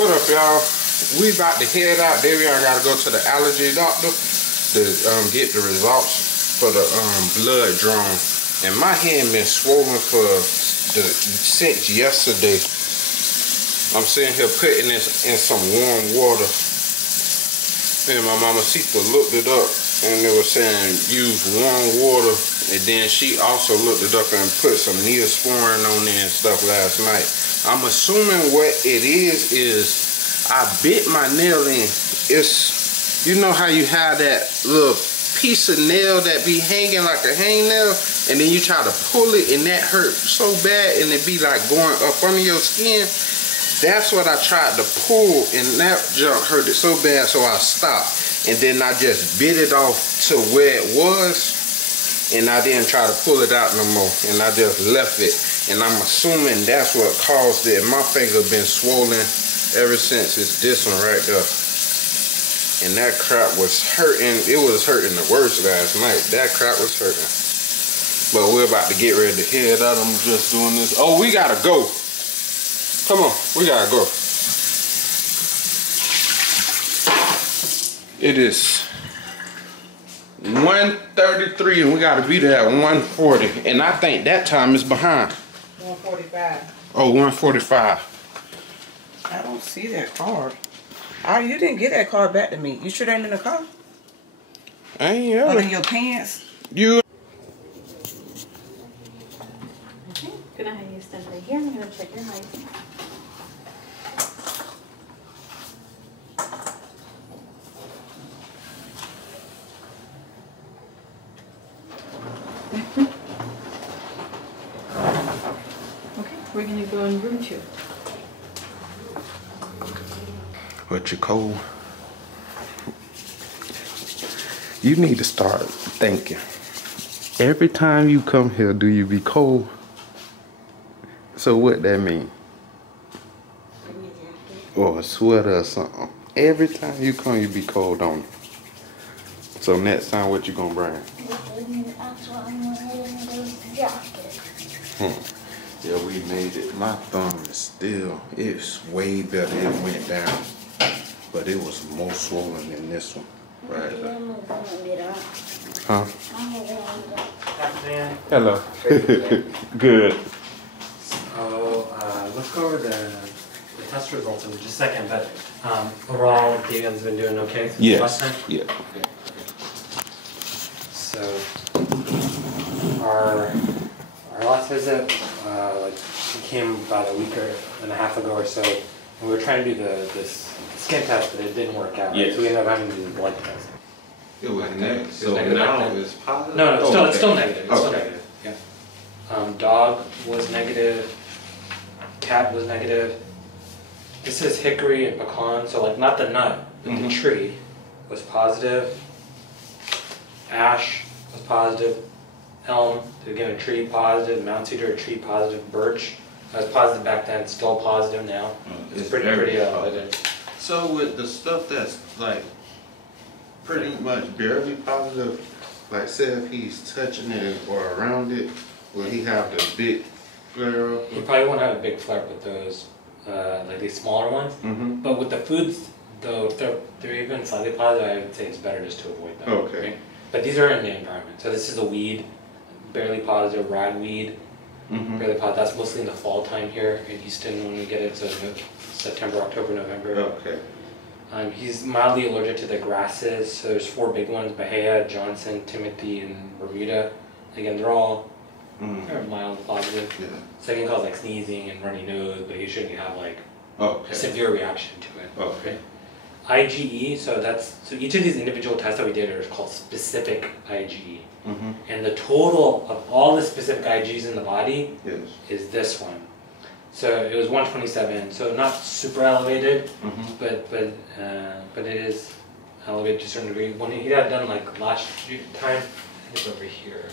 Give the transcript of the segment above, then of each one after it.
What up, y'all? We about to head out. Davion gotta go to the allergy doctor to get the results for the blood drawn. And my hand been swollen since yesterday. I'm sitting here putting this in some warm water. And my mama Sita looked it up and they were saying use warm water. And then she also looked it up and put some Neosporin on there and stuff last night. I'm assuming what it is I bit my nail in. It's, you know how you have that little piece of nail that be hanging like a hangnail, and then you try to pull it and that hurt so bad and it be like going up under your skin. That's what I tried to pull, and that junk hurt it so bad, so I stopped. And then I just bit it off to where it was, and I didn't try to pull it out no more, and I just left it. And I'm assuming that's what caused it. My finger been swollen ever since. It's this one right there. And that crap was hurting. It was hurting the worst last night. That crap was hurting. But we're about to get ready to head out. I'm just doing this. Oh, we gotta go. Come on, we gotta go. It is 1:33 and we gotta be there at 1:40. And I think that time is behind. 1:45. Oh, 1:45. I don't see that card. You didn't get that card back to me. You sure that ain't in the car? I ain't ever. Under your pants? You. Okay, gonna have you stand right here. I'm gonna check your height. Okay, we're gonna go in room 2. But you're cold. You need to start thinking. Every time you come here, do you be cold? So what that mean? Or a sweater or something. Every time you come, you be cold on it. So next time, what you gonna bring? Yeah, we made it. My thumb is still, it's way better. It went down. But it was more swollen than this one. Right there. Huh? Hello. Good. So, let's go over the test results in just a second, but overall, Davion's been doing okay since last time? Yeah. Okay. So, our last visit, we came about a week and a half ago or so, and we were trying to do this skin test, but it didn't work out. Yes. So we ended up having to do the blood test. It was negative. So negative now it's positive? No, it's still negative. It's still Okay. negative. Yeah. Dog was negative. Cat was negative. This is hickory and pecan, so like not the nut, but the tree was positive. Ash was positive. Elm, again a tree positive. Mount cedar, a tree positive. Birch, I was positive back then, still positive now. It's pretty elevated. So with the stuff that's like pretty much barely positive, like say if he's touching it or around it, will he have the big flare up? You probably won't have a big flare up with those, like these smaller ones. But with the foods, though, if they're even slightly positive, I would say it's better just to avoid them. Okay. Right? But these are in the environment. So this is a weed, barely positive, ragweed, barely positive. That's mostly in the fall time here in Houston when we get it. So September, October, November. Okay. He's mildly allergic to the grasses. So there's 4 big ones: Bahia, Johnson, Timothy, and Bermuda. Again, they're all they're mild positive. Yeah. So he can cause like sneezing and runny nose, but he shouldn't have like a severe reaction to it. Okay. IgE, so each of these individual tests that we did are called specific IgE. And the total of all the specific IgEs in the body is this one. So it was 127, so not super elevated, but it is elevated to a certain degree. When he had done like last time, I think it's over here.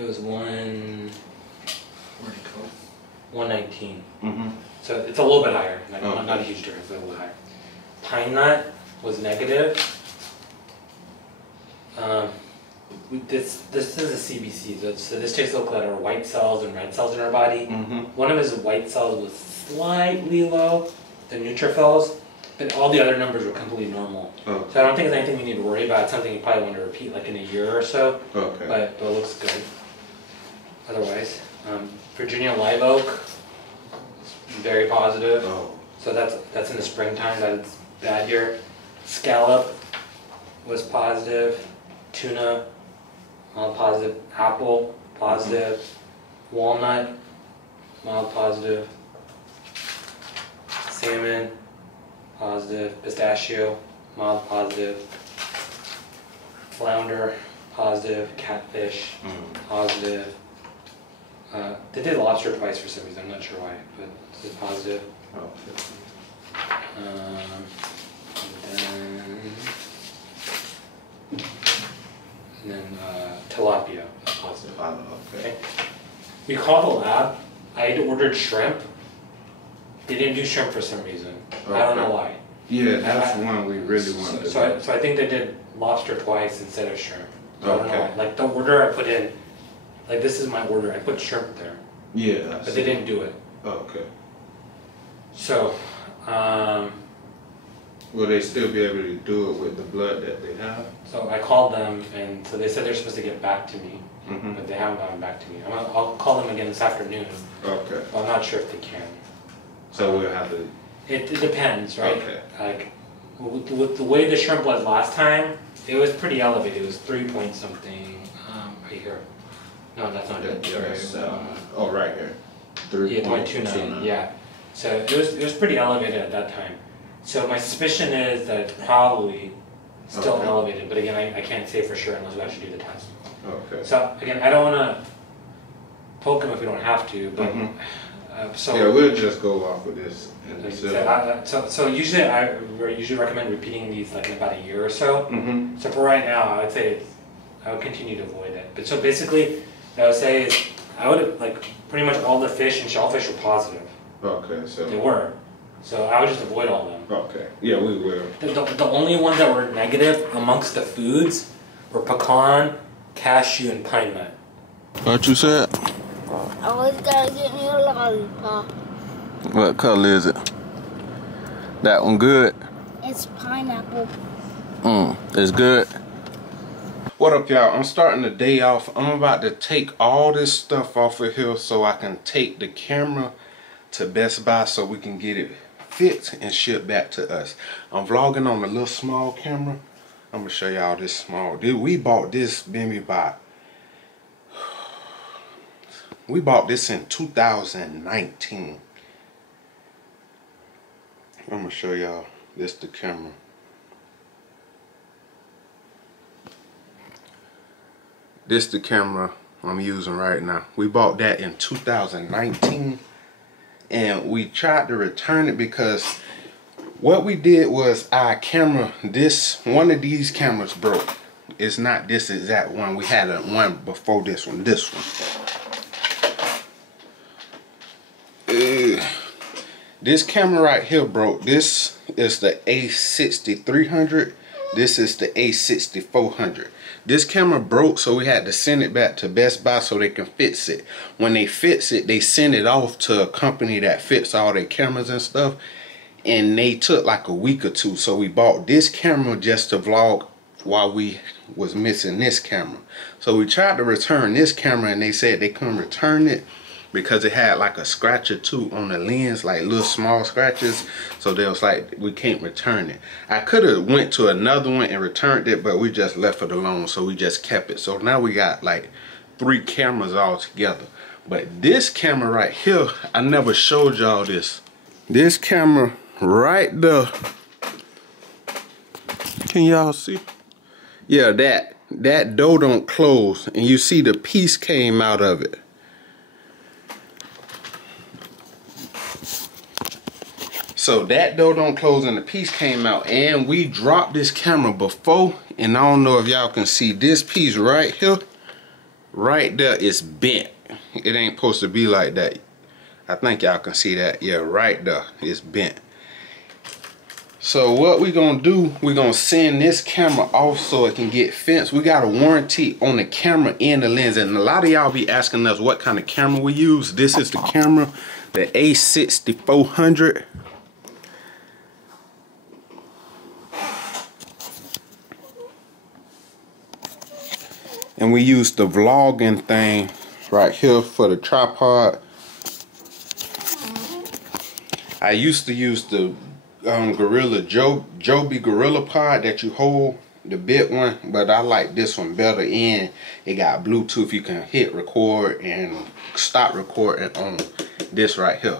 It was 119. So it's a little bit higher, not a huge difference, but a little higher. Pine nut was negative. This is a CBC, so this takes a look at our white cells and red cells in our body. One of his white cells was slightly low. the neutrophils, but all the other numbers were completely normal. Okay. So I don't think it's anything you need to worry about. It's something you probably want to repeat like in a year or so. Okay. But it looks good. Otherwise, Virginia live oak, very positive. Oh. So that's in the springtime. That's bad here. Scallop was positive. Tuna, mild positive. Apple, positive. Walnut, mild positive. Salmon, positive. Pistachio, mild positive. Flounder, positive. Catfish, positive. They did lobster twice for some reason. I'm not sure why, but this is positive. Okay. And then tilapia, positive. Okay. We called the lab. I had ordered shrimp. They didn't do shrimp for some reason. I don't know why. Yeah, that's one we really want to do. So I think they did lobster twice instead of shrimp. I don't know. Okay. Like the order I put in, like this is my order. I put shrimp there. Yeah. But they didn't do it. Okay. So, will they still be able to do it with the blood that they have? so I called them, and so they said they're supposed to get back to me, but they haven't gotten back to me. I'll call them again this afternoon. Okay. But I'm not sure if they can. So we'll have to. It depends, right? Okay. Like with the way the shrimp was last time, it was pretty elevated. It was 3 point something. Right here. No, that's not it. Oh, right here. 3.29. Yeah. So it was pretty elevated at that time. So my suspicion is that it's probably still elevated, but again, I can't say for sure unless we actually do the test. Okay. So again, I don't want to poke them if we don't have to, but so yeah, we'll just go off of this. So usually I usually recommend repeating these like in about a year or so. So for right now, I would say I would continue to avoid it. But so basically, what I would say is I would like pretty much all the fish and shellfish were positive. Okay, so They were. So I would just avoid all of them. okay, yeah, we will. The only ones that were negative amongst the foods were pecan, cashew, and pine nut. What you said? I was gonna get me a lollipop. What color is it? That one good? It's pineapple. It's good. What up, y'all? I'm starting the day off. I'm about to take all this stuff off of here so I can take the camera to Best Buy so we can get it fixed and shipped back to us. I'm vlogging on a little small camera. I'm gonna show y'all this small. Dude, we bought this we bought this in 2019. I'm gonna show y'all this the camera. This the camera I'm using right now. We bought that in 2019 and we tried to return it because what we did was our camera, one of these cameras broke. It's not this exact one. We had one before this one. This camera right here broke. This is the A6300. This is the A6400. This camera broke, so we had to send it back to Best Buy so they can fix it. When they fix it, they send it off to a company that fits all their cameras and stuff. And they took like a week or two. So we bought this camera just to vlog while we was missing this camera. So we tried to return this camera and they said they couldn't return it because it had like a scratch or two on the lens, like little small scratches. So they was like, we can't return it. I could have went to another one and returned it, but we just left it alone, so we just kept it. So now we got like 3 cameras all together. But this camera right here, I never showed y'all this. This camera right there. Can y'all see? Yeah, that door don't close, and you see the piece came out of it. So that door don't close and the piece came out, and we dropped this camera before, and I don't know if y'all can see this piece right here. Right there is bent. It ain't supposed to be like that. I think y'all can see that. Yeah, right there is bent. So what we gonna do, we gonna send this camera off so it can get fixed. We got a warranty on the camera and the lens, and a lot of y'all be asking us what kind of camera we use. This is the camera, the A6400. And we use the vlogging thing right here for the tripod. I used to use the Gorilla Joby Gorilla Pod that you hold, the bit one, but I like this one better. And it got Bluetooth. You can hit record and stop recording on this right here.